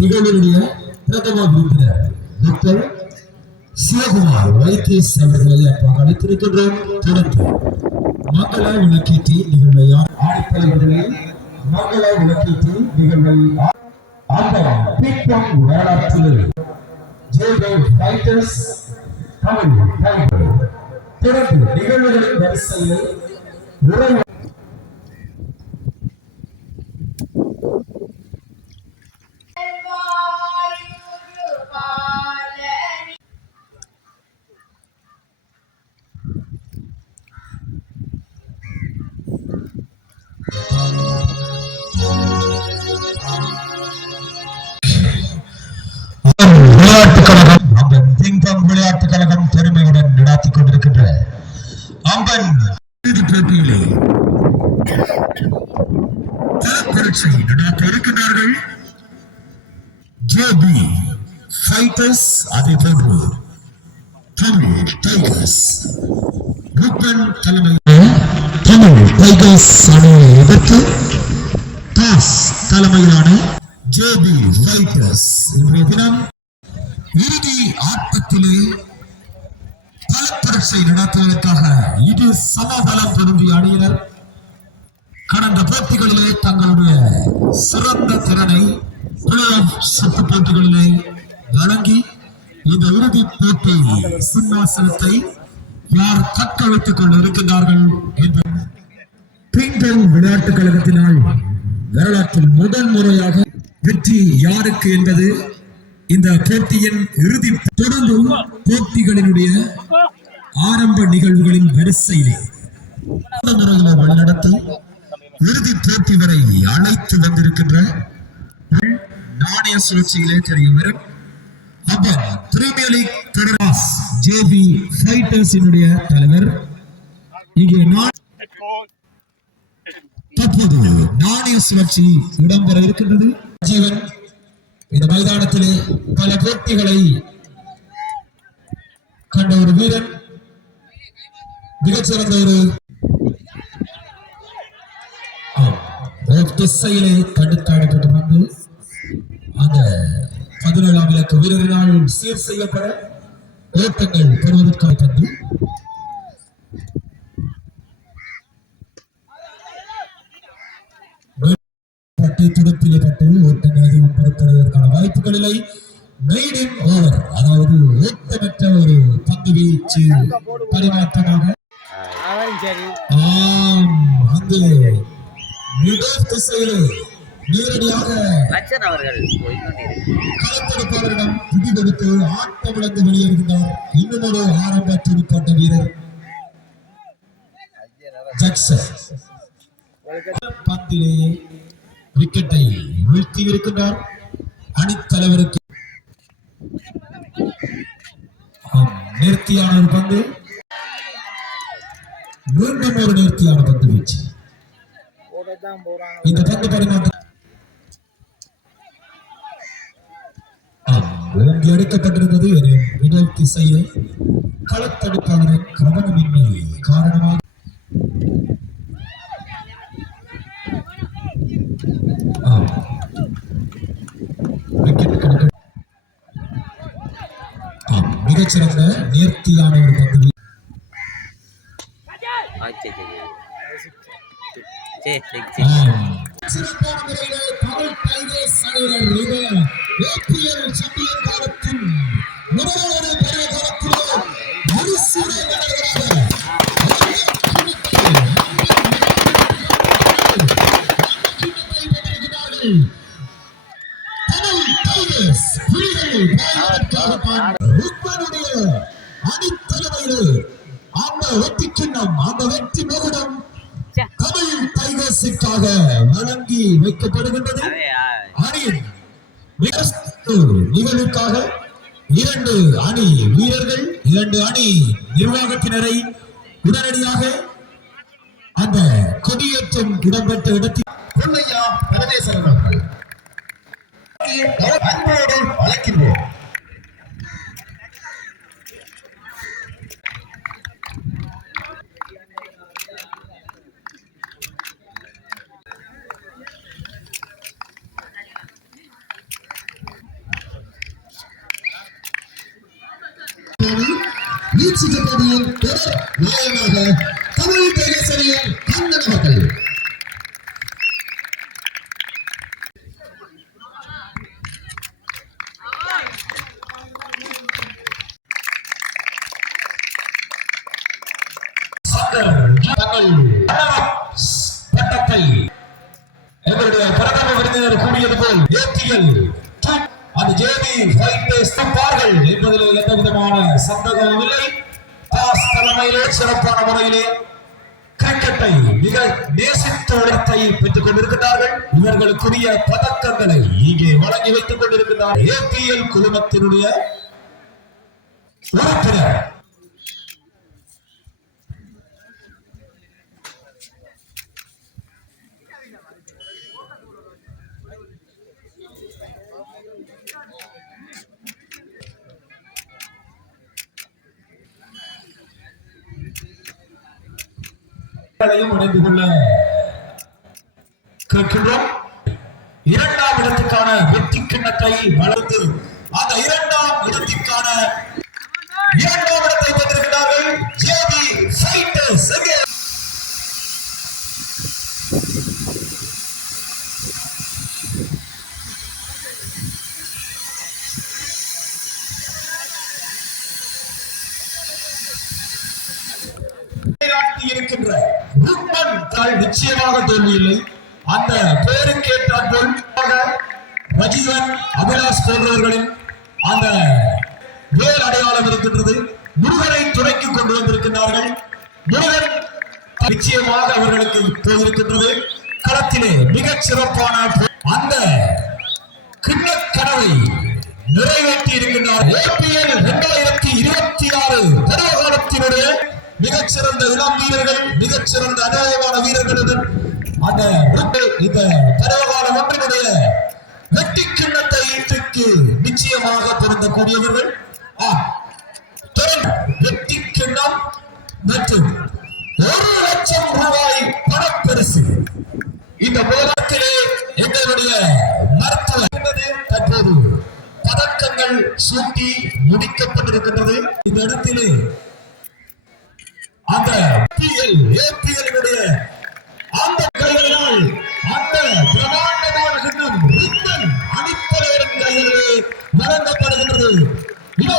நிகழ்வுடைய பிரதம விருந்தினர் டாக்டர் சிவகுமார் வைத்தியஸ் அவர்களை அழைத்திருக்கின்றோம். தொடர்ந்து மங்கள விளக்கீட்டு நிகழ்வை ஆடிப்படைகளில் மங்கள விளக்கீட்டு நிகழ்வை வரலாற்றில் தொடர்ந்து நிகழ்வுகளின் வரிசையில் உரை விளையாட்டுக் கழகம் பெருமையுடன் நடாத்திக் கொண்டிருக்கின்ற அம்பன் போட்டியிலே பரீட்சை நடாத்த இருக்கின்றார்கள். ஜேபி ஃபைட்டர்ஸ், அதே போன்று தமிழ் டைகர்ஸ். குப்பன் தலைமையில் தமிழ் டைகர்ஸ் அணியை எதிர்த்து தாஸ் தலைமையிலான ஜேபி ஃபைட்டர்ஸ் இன்றைய தினம் இறுதி ஆட்டத்திலே பலப்பரீட்சை நடத்துவதற்காக இது சமபலம் பொருந்திய அணியினர் கடந்த போட்டிகளிலே தங்களுடைய சிறந்த திறனை சுற்று போட்டிகளிலே வழங்கி இந்த இறுதி போட்டி சிம்மாசனத்தை யார் தக்க வைத்துக் கொண்டு இருக்கின்றார்கள் என்பது பிங்டன் விளையாட்டுக் கழகத்தினால் வரலாற்றில் முதல் முறையாக வெற்றி யாருக்கு என்பது இந்த போட்டியின் இறுதி தொடர்ந்து போட்டிகளினுடைய ஆரம்ப நிகழ்வுகளின் வரிசையிலே முறையில வழிநடத்தி இறுதி போட்டி வரை அழைத்து வந்திருக்கின்ற நாணய சுழற்சியிலே தெரிய வரும் அம்பன் பிரீமியர் லீக் தொடராஸ் ஜேபி ஃபைட்டர்ஸினுடைய தலைவர். இங்கே தற்போது நாணய சுழற்சி இடம்பெற இருக்கின்றது. ஜீவன் இந்த மைதானத்திலே பல போட்டிகளை கண்ட ஒரு வீரன், மிகச்சிறந்த ஒரு திசையிலே தடுத்தாடப்பட்டு வந்து அந்த 17ஆம் இலக்க வீரரினால் சீர் செய்யப்பட ஓட்டங்கள் பெறுவதற்காக தந்து துடுப்பிலே பட்டு ஓட்டங்களை பெறுவதற்கான வாய்ப்புகள் இல்லை. மெய்டின் ஓவர், அதாவது ஓட்டமற்ற ஒரு பந்து வீச்சு பரிமாற்றமாக அங்கு திசையிலே நேரடியாக களத்தெடுப்பாளரிடம் பிடி கொடுத்து ஆட்டம் இழந்து வெளியேறுகின்றார். இன்னும் ஒரு ஆரம்ப துடுப்பாட்ட வீரர் ஜக்சன் பந்திலேயே விக்கெட்டை வீழ்த்தி இருக்கின்றார். அணித்தலைவருக்கு நேர்த்தியான ஒரு பந்து, மீண்டும் ஒரு நேர்த்தியான பந்து வீச்சு. இந்த பந்து பரிமாற்றம் எடுக்கப்பட்டிருந்தது. விடல் திசையில் களத்தடுப்பாளரின் கவனமின்மை காரணமாக மிகச்சிறந்த நேர்த்தியான ஒரு பந்து. அணித்தலைமையிலே அந்த வெற்றி கிண்ணம் அந்த வெற்றி மகுடம் தமிழ் டைகர்ஸுக்காக வழங்கி வைக்கப்படுகின்றது. அணியின் நிகழ்வுக்காக 2 அணி வீரர்கள் 2 அணி நிர்வாகத்தினரை உடனடியாக அந்த கொடியேற்றம் இடம்பெற்ற இடத்தில் பொன்னையா பரமேஸ்வரன் அவர்கள் அன்போடு அழைக்கின்றோம். நீச்சிட்ட போட்டியின் தொடர் நாயகமாக தமிழ் டைகர்ஸ் அணியின் கண்ணன் அவர்கள். பட்டத்தை எங்களுடைய பிரதம விருந்தினர் கூறியது போல் ஏத்திகள் அந்த ஜேபி ஃபைட்டர்ஸ் தப்பார்கள் என்பதில் எந்த விதமான சந்தேகமும் இல்லை. தாஸ் தலைமையிலே சிறப்பான முறையிலே கிரிக்கெட்டை மிக நேசித்த இடத்தை பெற்றுக் கொண்டிருக்கிறார்கள். இவர்களுக்குரிய பதக்கங்களை இங்கே வழங்கி வைத்துக் கொண்டிருக்கிறார் ஏபிஎல் குழுமத்தினுடைய உறுப்பினர். இணைந்து கொள்ள கேட்கின்றோம். 2ஆம் இடத்துக்கான வெற்றி கிண்ணத்தை வளர்ந்து அந்த 2ஆம் இடத்திற்கான 2ஆம் இடத்தை பெற்றிருக்கிறார்கள் ஜேபி ஃபைட்டர்ஸ். இருக்கின்ற நிச்சயமாக தோல்வியில்லை. அந்த பேருக்கேற்றாற் போல் ரஜீவன் அபிலாஷ் போன்றவர்களின் அந்த வேல் அடையாளம் இருக்கின்றது. முருகனை துறைக்கு கொண்டு வந்திருக்கின்றார்கள். முருகன் நிச்சயமாக அவர்களுக்கு போயிருக்கின்றது. களத்திலே மிகச் சிறப்பான அந்த கிண்ணக் கனவை நிறைவேற்றி இருக்கின்றார். ஏபிஎல் 2026 பருவகாலத்தினுடைய மிகச்சிறந்த இளம் வீரர்கள், மிகச்சிறந்த அனுபவமான வீரர்களுடன் அந்த இந்த பருவகால ஒன்றினுடைய வெற்றி கிண்ணத்தை நிச்சயமாக பொருந்தக்கூடியவர்கள். வெற்றி கிண்ணம் மற்றும் 1 லட்சம் ரூபாய் பணப்பரிசு இந்த உலகத்திலே எங்களுடைய மருத்துவ தற்போது பதக்கங்கள் சூட்டி முடிக்கப்பட்டிருக்கின்றது. இந்த இடத்திலே அந்த ஏபிஎல் அந்த கைகளினால் அந்த பிரமாண்டமான கிண்ணம் ரிப்பன் அணித்தலைவரின் கைகளிலே வழங்கப்படுகின்றது. இதோ